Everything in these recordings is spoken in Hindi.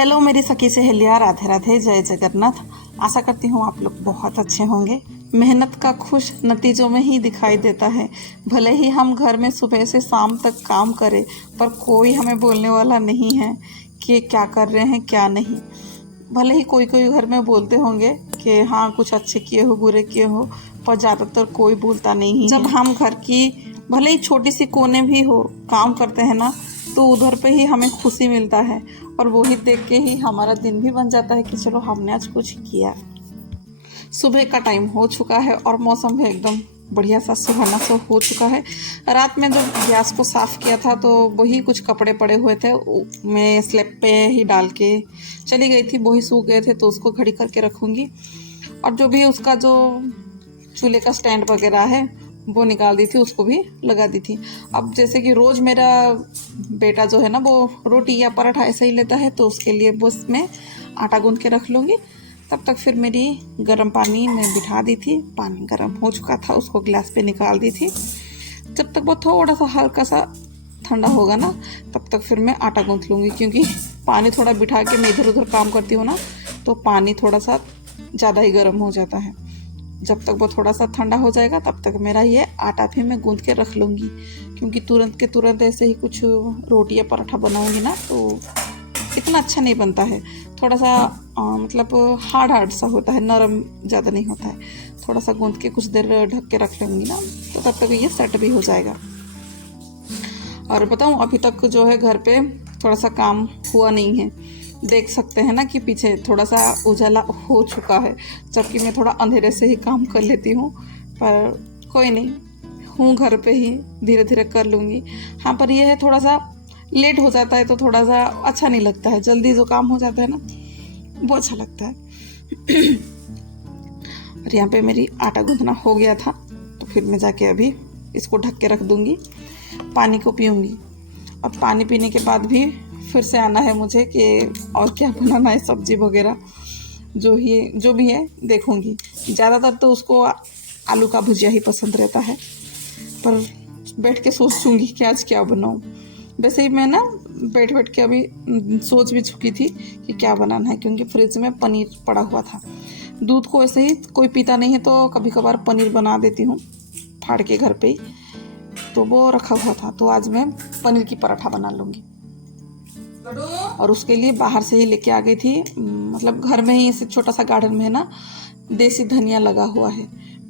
हेलो मेरी सखी सहेलियाँ, राधे राधे, जय जगन्नाथ। आशा करती हूँ आप लोग बहुत अच्छे होंगे। मेहनत का खुश नतीजों में ही दिखाई देता है। भले ही हम घर में सुबह से शाम तक काम करें, पर कोई हमें बोलने वाला नहीं है कि क्या कर रहे हैं क्या नहीं। भले ही कोई कोई घर में बोलते होंगे कि हाँ कुछ अच्छे किए हो बुरे किए हो, पर ज़्यादातर कोई बोलता नहीं है। जब हम घर की भले ही छोटी सी कोने भी हो काम करते हैं ना, तो उधर पे ही हमें खुशी मिलता है और वही देख के ही हमारा दिन भी बन जाता है कि चलो हमने आज कुछ किया। सुबह का टाइम हो चुका है और मौसम भी एकदम बढ़िया सा सुहाना सा हो चुका है। रात में जब गैस को साफ़ किया था तो वही कुछ कपड़े पड़े हुए थे, मैं स्लैब पे ही डाल के चली गई थी, वही सूख गए थे तो उसको घड़ी करके रखूँगी। और जो भी उसका जो चूल्हे का स्टैंड वगैरह है वो निकाल दी थी, उसको भी लगा दी थी। अब जैसे कि रोज़ मेरा बेटा जो है ना वो रोटी या पराठा ऐसे ही लेता है, तो उसके लिए बस मैं आटा गूंथ के रख लूँगी। तब तक फिर मेरी गर्म पानी में बिठा दी थी, पानी गर्म हो चुका था, उसको गिलास पे निकाल दी थी। जब तक वो थोड़ा सा हल्का सा ठंडा होगा ना, तब तक फिर मैं आटा गूंथ लूँगी, क्योंकि पानी थोड़ा बिठा के मैं इधर उधर काम करती हूँ ना, तो पानी थोड़ा सा ज़्यादा ही गर्म हो जाता है। जब तक वो थोड़ा सा ठंडा हो जाएगा तब तक मेरा ये आटा भी मैं गूंथ के रख लूँगी, क्योंकि तुरंत के तुरंत ऐसे ही कुछ रोटी या पराठा बनाऊँगी ना तो इतना अच्छा नहीं बनता है। थोड़ा सा मतलब हार्ड हार्ड सा होता है, नरम ज़्यादा नहीं होता है। थोड़ा सा गूंथ के कुछ देर ढक के रख लूँगी ना, तो तब तक ये सेट भी हो जाएगा। और बताऊँ, अभी तक जो है घर पे थोड़ा सा काम हुआ नहीं है। देख सकते हैं ना कि पीछे थोड़ा सा उजाला हो चुका है, जबकि मैं थोड़ा अंधेरे से ही काम कर लेती हूँ, पर कोई नहीं, हूँ घर पे ही, धीरे धीरे कर लूँगी। हाँ, पर यह है थोड़ा सा लेट हो जाता है तो थोड़ा सा अच्छा नहीं लगता है। जल्दी जो काम हो जाता है ना वो अच्छा लगता है। और यहाँ पे मेरी आटा गूंथना हो गया था, तो फिर मैं जाके अभी इसको ढक के रख दूँगी, पानी को पीऊँगी। अब पानी पीने के बाद भी फिर से आना है मुझे कि और क्या बनाना है, सब्जी वगैरह जो भी है देखूँगी। ज़्यादातर तो उसको आलू का भुजिया ही पसंद रहता है, पर बैठ के सोचूंगी कि आज क्या बनाऊँ। वैसे ही मैं ना बैठ बैठ के अभी सोच भी चुकी थी कि क्या बनाना है, क्योंकि फ्रिज में पनीर पड़ा हुआ था। दूध को ऐसे ही कोई पीता नहीं है तो कभी कभार पनीर बना देती हूँ फाड़ के घर पे ही, तो वो रखा हुआ था, तो आज मैं पनीर की पराठा बना लूँगी। और उसके लिए बाहर से ही लेके आ गई थी, मतलब घर में ही ऐसे छोटा सा गार्डन में है ना, देसी धनिया लगा हुआ है।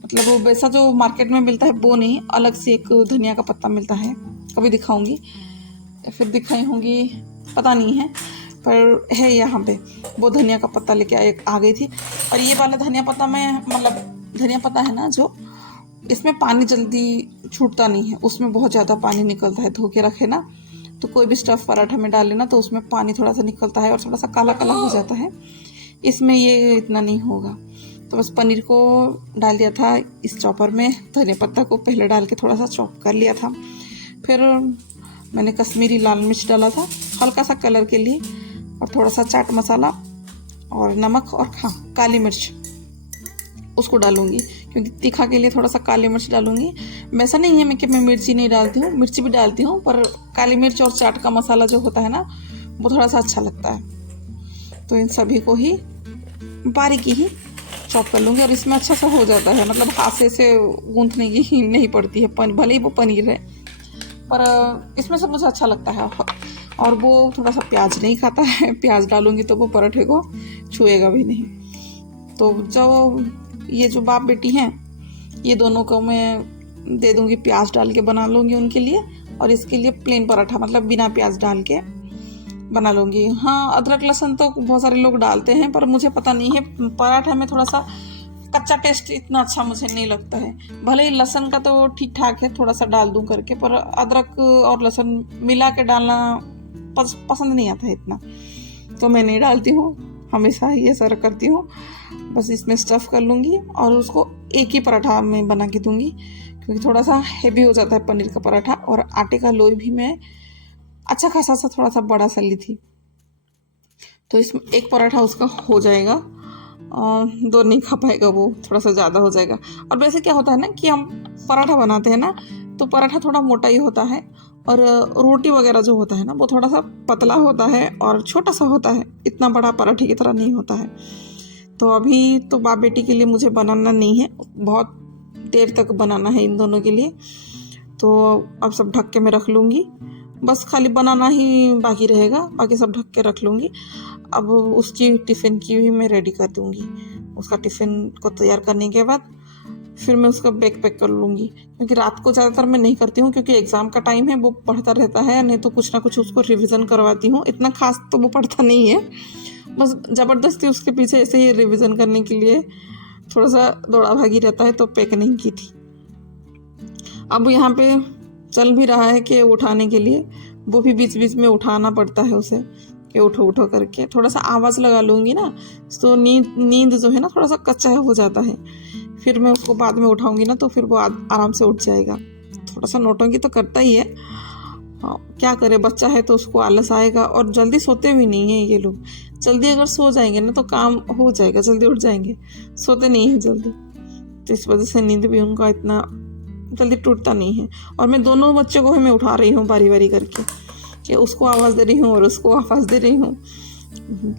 मतलब वो वैसा जो मार्केट में मिलता है वो नहीं, अलग से एक धनिया का पत्ता मिलता है, कभी दिखाऊंगी या फिर दिखाई होंगी पता नहीं है, पर है यहाँ पे। वो धनिया का पत्ता लेके आ गई थी। और ये वाला धनिया पत्ता में, मतलब धनिया पत्ता है ना जो, इसमें पानी जल्दी छूटता नहीं है, उसमें बहुत ज़्यादा पानी निकलता है। धो के रखे ना तो कोई भी स्टफ़ पराठा में डाले ना तो उसमें पानी थोड़ा सा निकलता है और थोड़ा सा काला काला हो जाता है। इसमें ये इतना नहीं होगा। तो बस पनीर को डाल दिया था इस चॉपर में, धनिया पत्ता को पहले डाल के थोड़ा सा चॉप कर लिया था। फिर मैंने कश्मीरी लाल मिर्च डाला था हल्का सा कलर के लिए, और थोड़ा सा चाट मसाला और नमक, और हाँ काली मिर्च उसको डालूंगी, क्योंकि तीखा के लिए थोड़ा सा काली मिर्च डालूंगी। वैसा नहीं है मैं कि मैं मिर्ची नहीं डालती हूँ, मिर्ची भी डालती हूँ, पर काली मिर्च और चाट का मसाला जो होता है ना वो थोड़ा सा अच्छा लगता है। तो इन सभी को ही बारीकी ही चॉप कर लूँगी, और इसमें अच्छा सा हो जाता है, मतलब हाथ से गूंथने की ही नहीं पड़ती है। भले ही वो पनीर है, पर इसमें सब मुझे अच्छा लगता है। और वो थोड़ा सा प्याज नहीं खाता है, प्याज डालूंगी तो वो पराठे को छुएगा भी नहीं। तो जो ये जो बाप बेटी हैं, ये दोनों को मैं दे दूंगी, प्याज डाल के बना लूँगी उनके लिए, और इसके लिए प्लेन पराठा, मतलब बिना प्याज डाल के बना लूँगी। हाँ, अदरक लहसुन तो बहुत सारे लोग डालते हैं, पर मुझे पता नहीं है, पराठा में थोड़ा सा कच्चा टेस्ट इतना अच्छा मुझे नहीं लगता है। भले ही लहसुन का तो ठीक ठाक है, थोड़ा सा डाल दूँ करके, पर अदरक और लहसुन मिला के डालना पसंद नहीं आता है इतना, तो मैं नहीं डालती हूँ, हमेशा ही ऐसा करती हूँ। बस इसमें स्टफ़ कर लूँगी और उसको एक ही पराठा में बना के दूँगी, क्योंकि थोड़ा सा हेवी हो जाता है पनीर का पराठा। और आटे का लोई भी मैं अच्छा खासा थोड़ा सा बड़ा सा ली थी, तो इसमें एक पराठा उसका हो जाएगा। दो नहीं खा पाएगा, वो थोड़ा सा ज़्यादा हो जाएगा। और वैसे क्या होता है ना कि हम पराठा बनाते हैं ना, तो पराठा थोड़ा मोटा ही होता है और रोटी वगैरह जो होता है ना वो थोड़ा सा पतला होता है और छोटा सा होता है, इतना बड़ा पराठे की तरह नहीं होता है। तो अभी तो बाप बेटी के लिए मुझे बनाना नहीं है, बहुत देर तक बनाना है इन दोनों के लिए। तो अब सब ढक के मैं रख लूँगी, बस खाली बनाना ही बाकी रहेगा, बाकी सब ढक के रख लूँगी। अब उसकी टिफ़िन की भी मैं रेडी कर दूँगी। उसका टिफ़िन को तैयार करने के बाद फिर मैं उसका बैग पैक कर लूँगी, क्योंकि रात को ज़्यादातर मैं नहीं करती हूँ, क्योंकि एग्ज़ाम का टाइम है, वो पढ़ता रहता है, नहीं तो कुछ ना कुछ उसको रिवीजन करवाती हूँ। इतना खास तो वो पढ़ता नहीं है, बस ज़बरदस्ती उसके पीछे ऐसे ही रिवीजन करने के लिए थोड़ा सा दौड़ा भागी रहता है, तो पैक नहीं की थी। अब यहाँ पे चल भी रहा है कि उठाने के लिए, वो भी बीच बीच में उठाना पड़ता है उसे कि उठो उठो करके। थोड़ा सा आवाज़ लगा लूँगी ना, तो नींद जो है ना थोड़ा सा कच्चा हो जाता है। फिर मैं उसको बाद में उठाऊँगी ना, तो फिर वो आराम से उठ जाएगा। थोड़ा सा नौटंकी तो करता ही है, क्या करे, बच्चा है तो उसको आलस आएगा। और जल्दी सोते भी नहीं हैं ये लोग। जल्दी अगर सो जाएंगे ना तो काम हो जाएगा, जल्दी उठ जाएंगे, सोते नहीं हैं जल्दी। तो इस वजह से नींद भी उनका इतना जल्दी टूटता नहीं है। और मैं दोनों बच्चों को ही मैं उठा रही हूँ बारी बारी करके, कि उसको आवाज़ दे रही हूँ और उसको आवाज़ दे रही हूँ,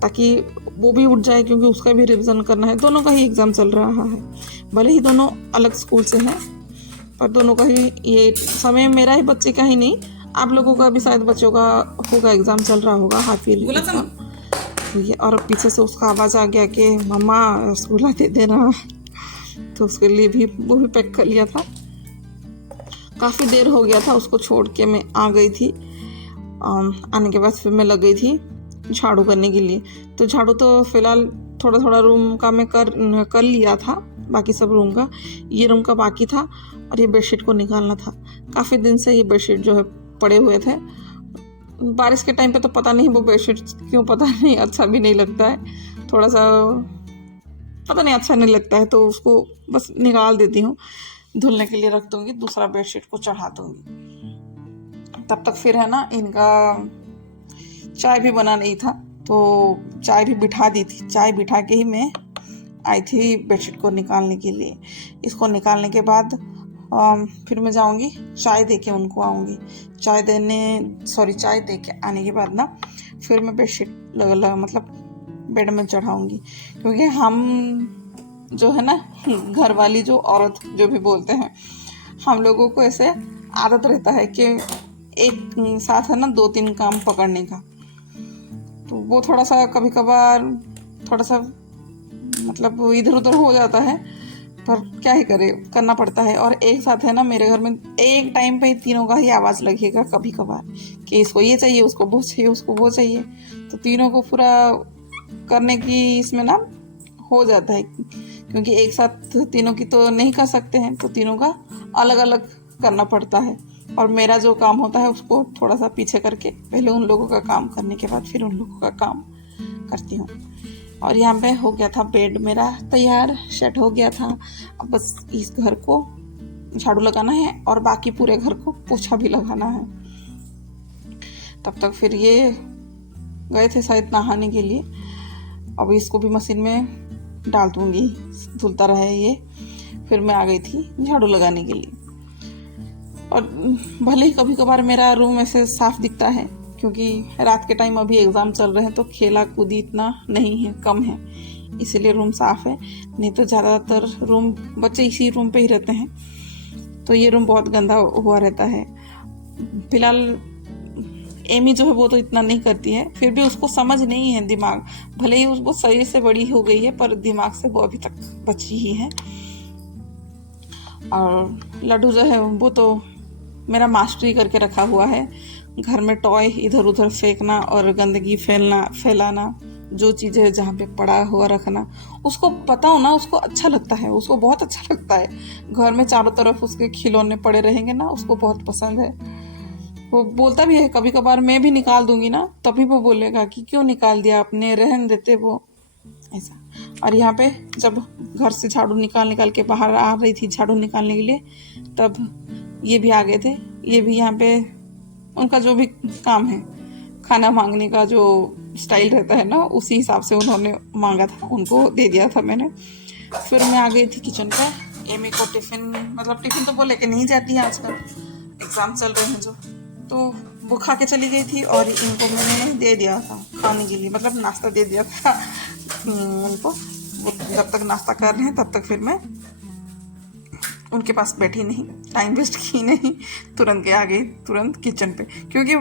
ताकि वो भी उठ जाए, क्योंकि उसका भी रिवीजन करना है। दोनों का ही एग्ज़ाम चल रहा है, भले ही दोनों अलग स्कूल से हैं, पर दोनों का ही ये समय, मेरा ही बच्चे का ही नहीं, आप लोगों का भी शायद बच्चों का होगा, एग्ज़ाम चल रहा होगा, हाफ ईयरली एग्ज़ाम। ये और पीछे से उसका आवाज़ आ गया कि मम्मा रसगुल्ला दे देना, तो उसके लिए भी वो भी पैक कर लिया था। काफ़ी देर हो गया था उसको छोड़ के मैं आ गई थी। आने के बाद फिर मैं लग गई थी झाड़ू करने के लिए। तो झाड़ू तो फ़िलहाल थोड़ा थोड़ा रूम का मैं कर लिया था, बाकी सब रूम का, ये रूम का बाकी था। और ये बेडशीट को निकालना था, काफ़ी दिन से ये बेडशीट जो है पड़े हुए थे। बारिश के टाइम पे तो पता नहीं वो बेडशीट क्यों, पता नहीं, अच्छा भी नहीं लगता है, थोड़ा सा पता नहीं अच्छा नहीं लगता है, तो उसको बस निकाल देती हूँ, धुलने के लिए रख दूँगी, दूसरा बेडशीट को चढ़ा दूँगी। तब तक फिर है ना इनका चाय भी बना नहीं था, तो चाय भी बिठा दी थी। चाय बिठा के ही मैं आई थी बेडशीट को निकालने के लिए। इसको निकालने के बाद फिर मैं जाऊंगी चाय दे के उनको आऊँगी। चाय दे के आने के बाद ना फिर मैं बेडशीट मतलब बेड में चढ़ाऊँगी, क्योंकि हम जो है ना घर वाली जो औरत जो भी बोलते हैं, हम लोगों को ऐसे आदत रहता है कि एक साथ है ना 2-3 काम पकड़ने का। तो वो थोड़ा सा कभी कभार थोड़ा सा मतलब इधर उधर हो जाता है, पर क्या ही करे, करना पड़ता है। और एक साथ है ना मेरे घर में एक टाइम पे तीनों का ही आवाज़ लगेगा कभी कभार, कि इसको ये चाहिए, उसको वो चाहिए, उसको वो चाहिए। तो तीनों को पूरा करने की इसमें ना हो जाता है, क्योंकि एक साथ तीनों की तो नहीं कर सकते हैं, तो तीनों का अलग अलग करना पड़ता है। और मेरा जो काम होता है उसको थोड़ा सा पीछे करके पहले उन लोगों का काम करने के बाद फिर उन लोगों का काम करती हूँ। और यहाँ पे हो गया था बेड मेरा तैयार, सेट हो गया था। अब बस इस घर को झाड़ू लगाना है और बाकी पूरे घर को पोछा भी लगाना है। तब तक फिर ये गए थे शायद नहाने के लिए, अब इसको भी मशीन में डाल दूँगी, धुलता रहे ये। फिर मैं आ गई थी झाड़ू लगाने के लिए। और भले ही कभी कभार मेरा रूम ऐसे साफ दिखता है, क्योंकि रात के टाइम अभी एग्ज़ाम चल रहे हैं, तो खेला कूदी इतना नहीं है, कम है, इसीलिए रूम साफ़ है। नहीं तो ज़्यादातर रूम बच्चे इसी रूम पे ही रहते हैं, तो ये रूम बहुत गंदा हुआ रहता है। फिलहाल एमी जो है वो तो इतना नहीं करती है, फिर भी उसको समझ नहीं है, दिमाग भले ही उसको शरीर से बड़ी हो गई है, पर दिमाग से वो अभी तक बची ही है। और लड्डू जो है वो तो मेरा मास्टरी करके रखा हुआ है, घर में टॉय इधर उधर फेंकना और गंदगी फैलाना, जो चीज़ें जहाँ पे पड़ा हुआ रखना। उसको पता हो ना, उसको अच्छा लगता है, उसको बहुत अच्छा लगता है। घर में चारों तरफ उसके खिलौने पड़े रहेंगे ना, उसको बहुत पसंद है। वो बोलता भी है, कभी कभार मैं भी निकाल दूंगी ना, तभी वो बोलेगा कि क्यों निकाल दिया आपने, रहन देते वो, ऐसा। और यहाँ पे जब घर से झाड़ू निकाल के बाहर आ रही थी झाड़ू निकालने के लिए, तब ये भी आ गए थे। ये भी यहाँ पे उनका जो भी काम है खाना मांगने का जो स्टाइल रहता है ना, उसी हिसाब से उन्होंने मांगा था, उनको दे दिया था मैंने। फिर मैं आ गई थी किचन पे। एमी को टिफ़िन, मतलब टिफ़िन तो वो लेके नहीं जाती है आजकल, एग्ज़ाम चल रहे हैं जो, तो वो खा के चली गई थी और इनको मैंने दे दिया था खाने के लिए, मतलब नाश्ता दे दिया था उनको। वो जब तक नाश्ता कर रहे हैं तब तक फिर मैं उनके पास बैठी नहीं, टाइम वेस्ट की नहीं, तुरंत के आ गई तुरंत किचन पे, क्योंकि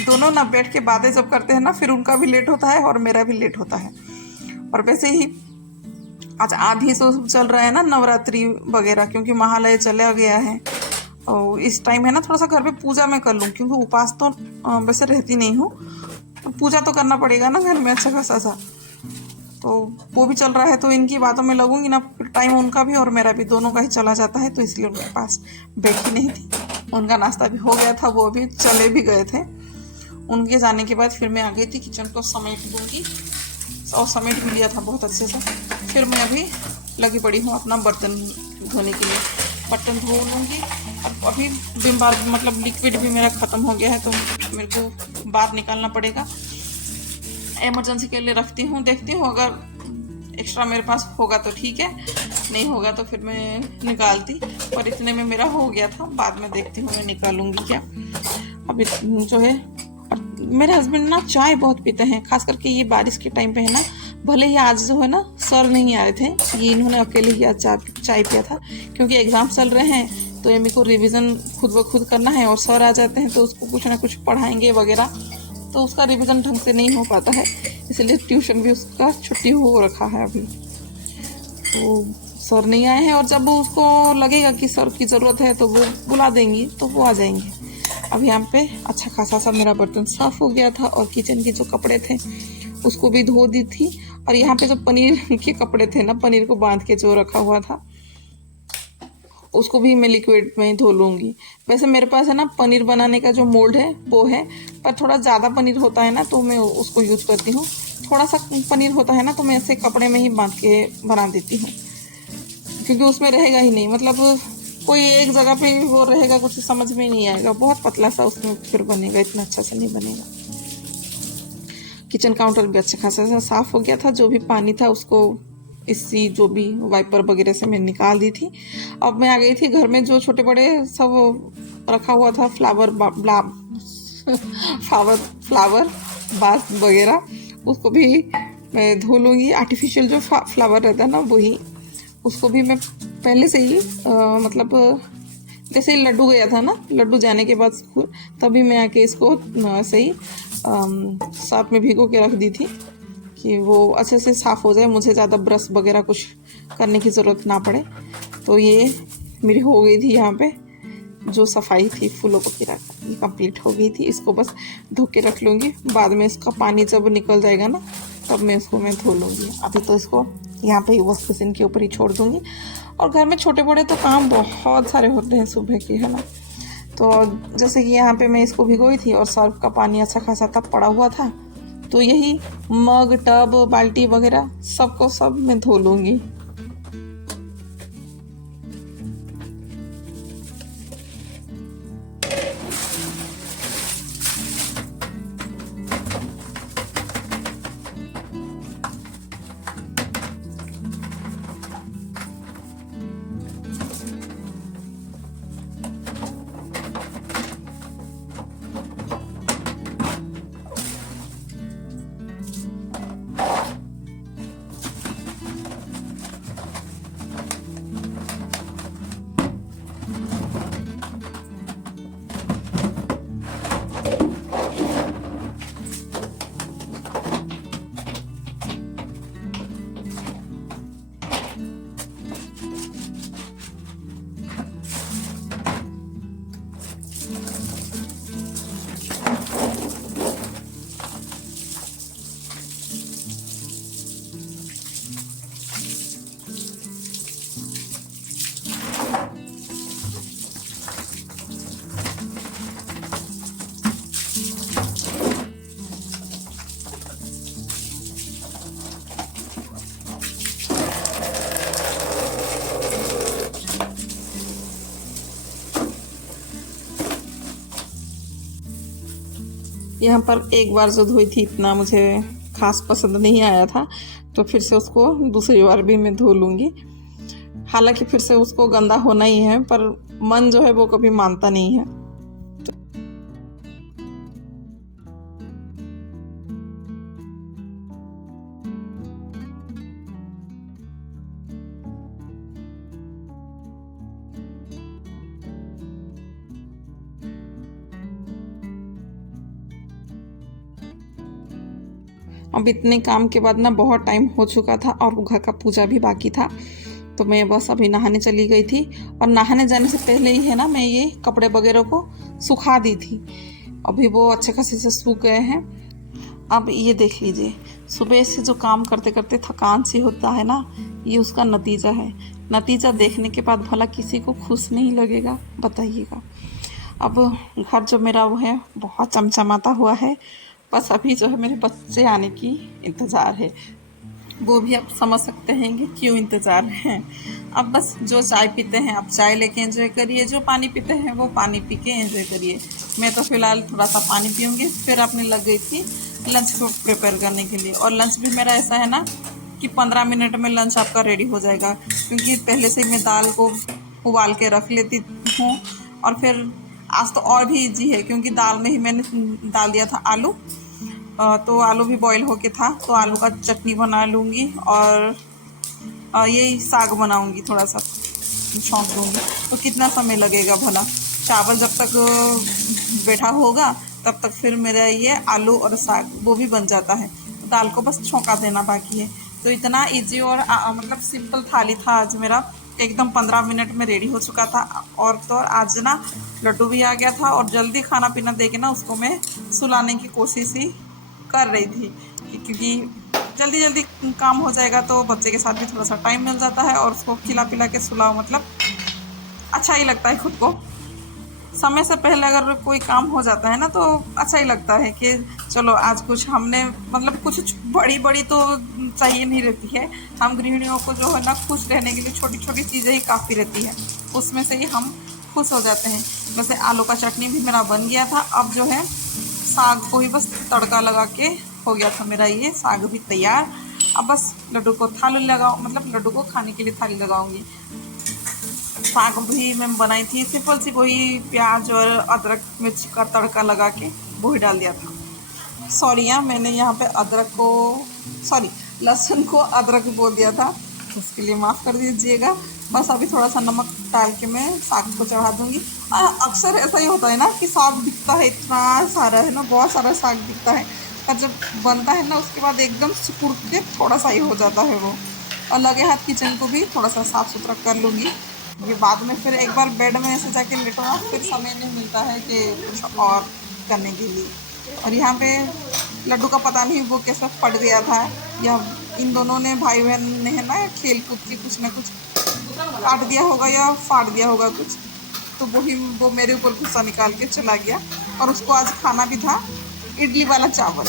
दोनों ना बैठ के बातें जब करते हैं ना, फिर उनका भी लेट होता है और मेरा भी लेट होता है। और वैसे ही आज आधी सो चल रहा है ना, नवरात्रि वगैरह, क्योंकि महालय चला गया है और इस टाइम है ना, थोड़ा सा घर पे पूजा मैं कर लूँ, क्योंकि उपास तो वैसे रहती नहीं हूँ, तो पूजा तो करना पड़ेगा ना घर में अच्छा खासा सा, तो वो भी चल रहा है, तो इनकी बातों में लगूंगी ना, फिर टाइम उनका भी और मेरा भी दोनों का ही चला जाता है, तो इसलिए उनके पास बैठी नहीं थी। उनका नाश्ता भी हो गया था, वो भी चले भी गए थे। उनके जाने के बाद फिर मैं आ गई थी किचन को समेट दूंगी, और समेट भी लिया था बहुत अच्छे से। फिर मैं अभी लगी पड़ी हूँ अपना बर्तन धोने के लिए, बर्तन धो लूँगी। अब अभी विम बार मतलब लिक्विड भी मेरा ख़त्म हो गया है, तो मेरे को बाहर निकालना पड़ेगा, इमरजेंसी के लिए रखती हूँ। देखती हूँ अगर एक्स्ट्रा मेरे पास होगा तो ठीक है, नहीं होगा तो फिर मैं निकालती, पर इतने में मेरा हो गया था, बाद में देखती हूँ मैं निकालूंगी क्या। अभी जो है, मेरे हस्बैंड ना चाय बहुत पीते हैं, खास करके ये बारिश के टाइम पे है ना। भले ही आज जो है ना सर नहीं आए थे, ये इन्होंने अकेले ही आज चाय पिया था, क्योंकि एग्ज़ाम चल रहे हैं, तो एमी को रिवीजन खुद ब खुद करना है, और सर आ जाते हैं तो उसको कुछ ना कुछ पढ़ाएंगे वगैरह, तो उसका रिवीजन ढंग से नहीं हो पाता है, इसलिए ट्यूशन भी उसका छुट्टी हो रखा है अभी। तो सर नहीं आए हैं, और जब उसको लगेगा कि सर की ज़रूरत है तो वो बुला देंगी, तो वो आ जाएंगे। अब यहाँ पे अच्छा खासा सा मेरा बर्तन साफ़ हो गया था, और किचन के जो कपड़े थे उसको भी धो दी थी, और यहाँ पे जो पनीर के कपड़े थे ना, पनीर को बांध के जो रखा हुआ था, उसको भी मैं लिक्विड में ही धो लूँगी। वैसे मेरे पास है ना पनीर बनाने का जो मोल्ड है वो है, पर थोड़ा ज़्यादा पनीर होता है ना तो मैं उसको यूज़ करती हूँ, थोड़ा सा पनीर होता है ना तो मैं ऐसे कपड़े में ही बांध के बना देती हूँ, क्योंकि उसमें रहेगा ही नहीं, मतलब कोई एक जगह पे वो रहेगा, कुछ समझ में नहीं आएगा, बहुत पतला सा उसमें फिर बनेगा, इतना अच्छा से नहीं बनेगा। किचन काउंटर भी अच्छा खासा सा साफ़ हो गया था, जो भी पानी था उसको इसी जो भी वाइपर वगैरह से मैं निकाल दी थी। अब मैं आ गई थी घर में, जो छोटे बड़े सब रखा हुआ था, फ्लावर फ्लावर बास वगैरह, उसको भी मैं धो लूँगी। आर्टिफिशियल जो फ्लावर रहता है ना वही, उसको भी मैं पहले से ही मतलब जैसे ही लड्डू गया था ना, लड्डू जाने के बाद स्कूल, तभी मैं आके इसको ऐसे ही साथ में भिगो के रख दी थी कि वो अच्छे से साफ़ हो जाए, मुझे ज़्यादा ब्रश वगैरह कुछ करने की ज़रूरत ना पड़े। तो ये मेरी हो गई थी, यहाँ पे जो सफाई थी फूलों को गिरा कर, ये कंप्लीट हो गई थी। इसको बस धो के रख लूँगी, बाद में इसका पानी जब निकल जाएगा ना तब मैं इसको धो लूँगी। अभी तो इसको यहाँ पे वॉश बेसिन के ऊपर ही छोड़ दूँगी। और घर में छोटे बड़े तो काम बहुत सारे होते हैं सुबह के, है ना। तो जैसे कि यहाँ पे मैं इसको भिगोई थी, और सर्फ का पानी अच्छा खासा तब पड़ा हुआ था, तो यही मग टब बाल्टी वगैरह सबको सब मैं धो लूँगी। यहाँ पर एक बार जो धोई थी इतना मुझे खास पसंद नहीं आया था, तो फिर से उसको दूसरी बार भी मैं धो लूँगी। हालांकि फिर से उसको गंदा होना ही है, पर मन जो है वो कभी मानता नहीं है। अब इतने काम के बाद ना बहुत टाइम हो चुका था और घर का पूजा भी बाकी था, तो मैं बस अभी नहाने चली गई थी। और नहाने जाने से पहले ही है ना मैं ये कपड़े वगैरह को सुखा दी थी। अभी वो अच्छे खासे से सूख गए हैं। अब ये देख लीजिए, सुबह से जो काम करते करते थकान सी होता है ना, ये उसका नतीजा है। नतीजा देखने के बाद भला किसी को खुश नहीं लगेगा, बताइएगा। अब घर जो मेरा वो है बहुत चमचमाता हुआ है। बस अभी जो है मेरे बच्चे आने की इंतज़ार है। वो भी आप समझ सकते हैं कि क्यों इंतज़ार है। अब बस जो चाय पीते हैं आप चाय लेके एंजॉय करिए, जो पानी पीते हैं वो पानी पी के एंजॉय करिए। मैं तो फ़िलहाल थोड़ा सा पानी पीऊँगी, फिर अपने लग गई थी लंच को प्रिपेयर करने के लिए। और लंच भी मेरा ऐसा है ना कि 15 मिनट में लंच आपका रेडी हो जाएगा, क्योंकि पहले से मैं दाल को उबाल के रख लेती हूँ। और फिर आज तो और भी ईजी है, क्योंकि दाल में ही मैंने डाल दिया था आलू। तो आलू भी बॉईल होके था, तो आलू का चटनी बना लूँगी और यही साग बनाऊँगी, थोड़ा सा छौंक दूँगी। तो कितना समय लगेगा भला, चावल जब तक बैठा होगा तब तक फिर मेरा ये आलू और साग वो भी बन जाता है। तो दाल को बस छौंका देना बाकी है। तो इतना इजी और मतलब सिंपल थाली था आज मेरा, एकदम 15 मिनट में रेडी हो चुका था। और तो और आज ना लड्डू भी आ गया था, और जल्दी खाना पीना दे के ना उसको मैं सुलाने की कोशिश ही कर रही थी, क्योंकि जल्दी जल्दी काम हो जाएगा तो बच्चे के साथ भी थोड़ा सा टाइम मिल जाता है। और उसको खिला पिला के सुलाओ, मतलब अच्छा ही लगता है खुद को। समय से पहले अगर कोई काम हो जाता है ना तो अच्छा ही लगता है कि चलो आज कुछ हमने, मतलब कुछ बड़ी बड़ी तो चाहिए नहीं रहती है। हम गृहिणियों को जो है ना खुश रहने के लिए छोटी छोटी चीज़ें ही काफ़ी रहती है, उसमें से ही हम खुश हो जाते हैं। वैसे आलू का चटनी भी मेरा बन गया था। अब जो है साग को ही बस तड़का लगा के हो गया था मेरा ये साग भी तैयार। अब बस लड्डू को थाली लगाओ, मतलब लड्डू को खाने के लिए थाली लगाऊंगी। साग भी मैं बनाई थी सिंपल सी, वही प्याज और अदरक मिर्च का तड़का लगा के वही डाल दिया था। सॉरी यार, मैंने यहाँ पे अदरक को, सॉरी लहसुन को अदरक बोल दिया था, उसके लिए माफ़ कर दीजिएगा। बस अभी थोड़ा सा नमक डाल के मैं साग को चढ़ा दूँगी। अक्सर ऐसा ही होता है ना कि साग दिखता है इतना सारा है ना, बहुत सारा साग दिखता है, पर जब बनता है ना उसके बाद एकदम सिकुड़ के थोड़ा सा ही हो जाता है वो। और लगे हाथ किचन को भी थोड़ा सा साफ़ सुथरा कर लूँगी। ये बाद में फिर एक बार बेड में ऐसे जाके लेटो ना, फिर समय नहीं मिलता है कि कुछ और करने के लिए। और यहाँ पे लड्डू का पता नहीं वो कैसे फट गया था, या इन दोनों ने भाई बहन ने है ना खेल कूद के कुछ ना कुछ काट दिया होगा या फाड़ दिया होगा कुछ, तो वो मेरे ऊपर गुस्सा निकाल के चला गया। और उसको आज खाना भी था इडली वाला चावल,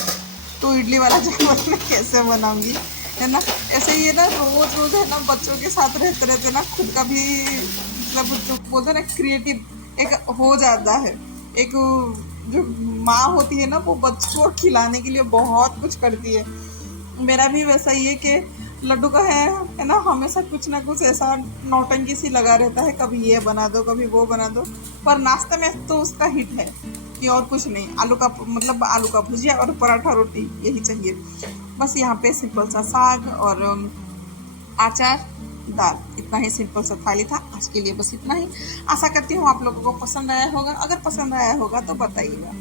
तो इडली वाला चावल मैं कैसे बनाऊंगी, है ना। ऐसे ही है ना, रोज रोज है ना बच्चों के साथ रहते रहते ना खुद का भी मतलब जो बोलते हैं ना क्रिएटिव एक हो जाता है। एक जो माँ होती है ना वो बच्चों को खिलाने के लिए बहुत कुछ करती है। मेरा भी वैसा ही है कि लड्डू का है ना, हमेशा कुछ ना कुछ ऐसा नौटंकी सी लगा रहता है, कभी ये बना दो कभी वो बना दो। पर नाश्ते में तो उसका हिट है कि और कुछ नहीं, आलू का मतलब आलू का भुजिया और पराठा रोटी यही चाहिए। बस यहाँ पे सिंपल सा साग और अचार दाल, इतना ही सिंपल सा थाली था आज के लिए। बस इतना ही। आशा करती हूँ आप लोगों को पसंद आया होगा। अगर पसंद आया होगा तो बताइएगा।